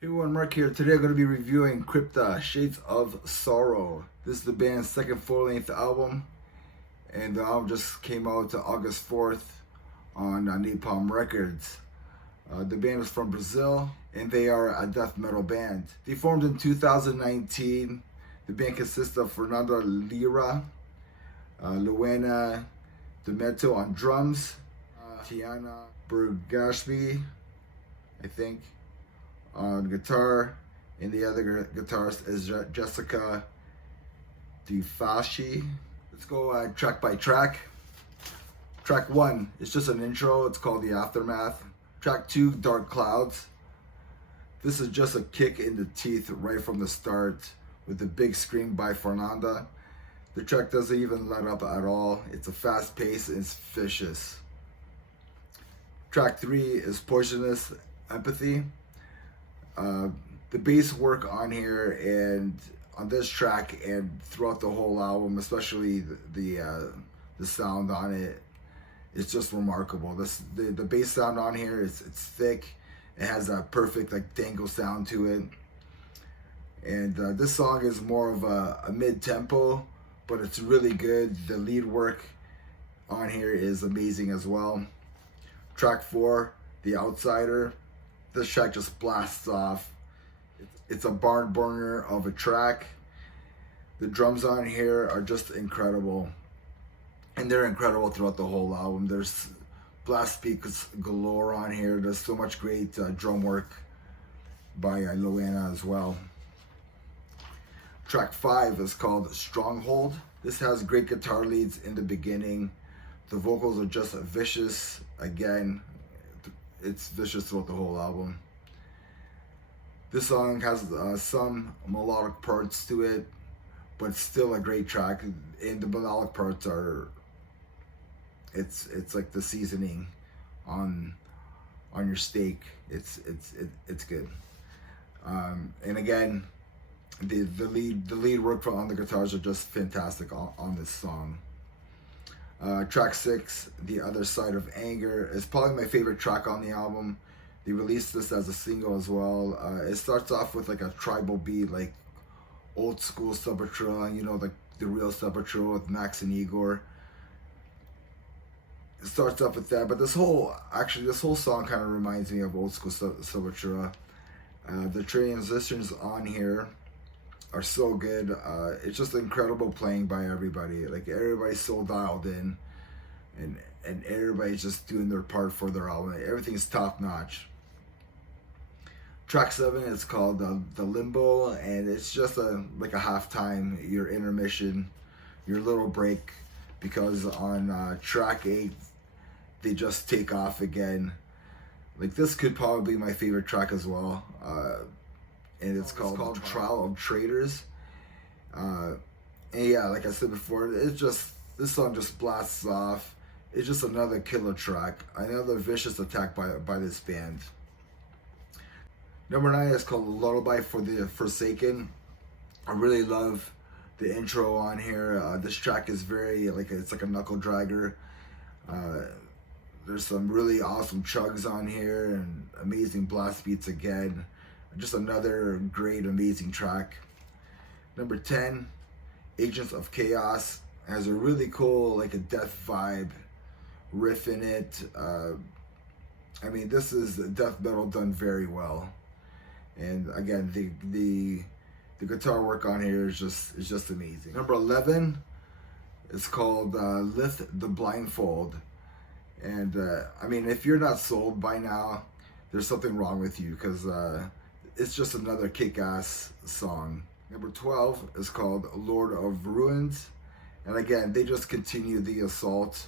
Hey everyone, Mark here. Today I'm going to be reviewing Crypta, Shades of Sorrow. This is the band's second full-length album, and the album just came out August 4th on Napalm Records. The band is from Brazil, and they are a death metal band. They formed in 2019. The band consists of Fernanda Lira, Luana Demento on drums, Tiana Burgashby, I think, on guitar, and the other guitarist is Jessica DeFasci. Let's go track by track. Track 1 is just an intro. It's called The Aftermath. Track 2, Dark Clouds. This is just a kick in the teeth right from the start with a big scream by Fernanda. The track doesn't even let up at all. It's a fast pace and it's vicious. Track 3 is Poisonous Empathy. The bass work on here and on this track and throughout the whole album, especially the sound on it, is just remarkable. The bass sound on here it's thick. It has a perfect like dangle sound to it. And this song is more of a mid-tempo, but it's really good. The lead work on here is amazing as well. Track 4, The Outsider. This track just blasts off. It's a barn burner of a track. The drums on here are just incredible, and they're incredible throughout the whole album. There's blast beats galore on here. There's so much great drum work by Luana as well. Track 5 is called Stronghold. This has great guitar leads in the beginning. The vocals are just vicious. Again, it's vicious throughout the whole album. This song has some melodic parts to it, but still a great track. And the melodic parts are, it's like the seasoning on your steak. It's good. And again, the lead work on the guitars are just fantastic on this song. Track 6, The Other Side of Anger, is probably my favorite track on the album. They released this as a single as well. It starts off with like a tribal beat, like old school Sepultura, you know, like the real Sepultura with Max and Igor. It starts off with that, but this whole song kind of reminds me of old school Sepultura. The transitions on here are so good. It's just incredible playing by everybody. Like everybody's so dialed in, and everybody's just doing their part for their album. Everything's top notch. Track 7 is called the Limbo, and it's just like a halftime, your intermission, your little break, because on track 8 they just take off again. Like this could probably be my favorite track as well. And it's called Trial of Traitors. And yeah, like I said before, this song just blasts off. It's just another killer track, another vicious attack by this band. Number 9 is called Lullaby for the Forsaken. I really love the intro on here. This track is very it's like a knuckle dragger. There's some really awesome chugs on here and amazing blast beats again. Just another great, amazing track. Number 10, Agents of Chaos, has a really cool, like a death vibe riff in it. I mean, this is death metal done very well. And again, the guitar work on here is just amazing. Number 11 is called Lift the Blindfold. And I mean, if you're not sold by now, there's something wrong with you, because it's just another kick-ass song. Number 12 is called Lord of Ruins. And again, they just continue the assault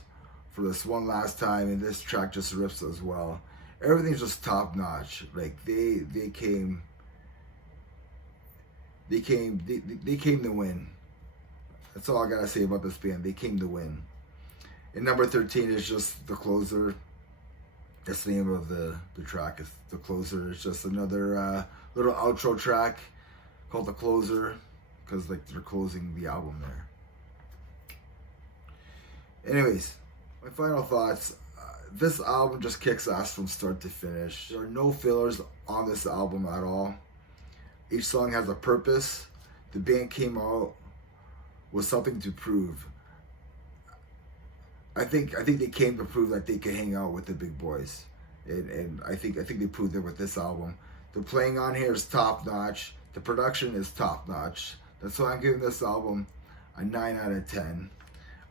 for this one last time, and this track just rips as well. Everything's just top notch. Like they came to win. That's all I gotta say about this band. They came to win. And number 13 is just The Closer. That's the name of the track, is The Closer. It's just another little outro track called The Closer, because like they're closing the album there. Anyways, my final thoughts. this album just kicks ass from start to finish. There are no fillers on this album at all. Each song has a purpose. The band came out with something to prove. I think they came to prove that they could hang out with the big boys, and I think they proved it with this album. The playing on here is top notch. The production is top notch. That's why I'm giving this album a 9 out of 10.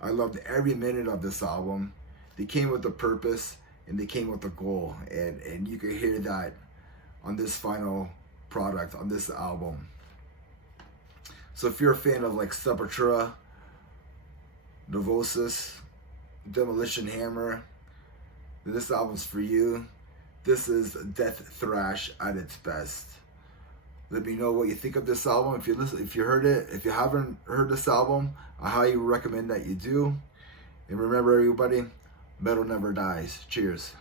I loved every minute of this album. They came with a purpose and they came with a goal, and you can hear that on this final product, on this album. So if you're a fan of like Sepultura, Novosis, Demolition Hammer, then this album's for you. This is death thrash at its best. Let me know what you think of this album. If you heard it, if you haven't heard this album, I highly recommend that you do. And remember, everybody, metal never dies. Cheers.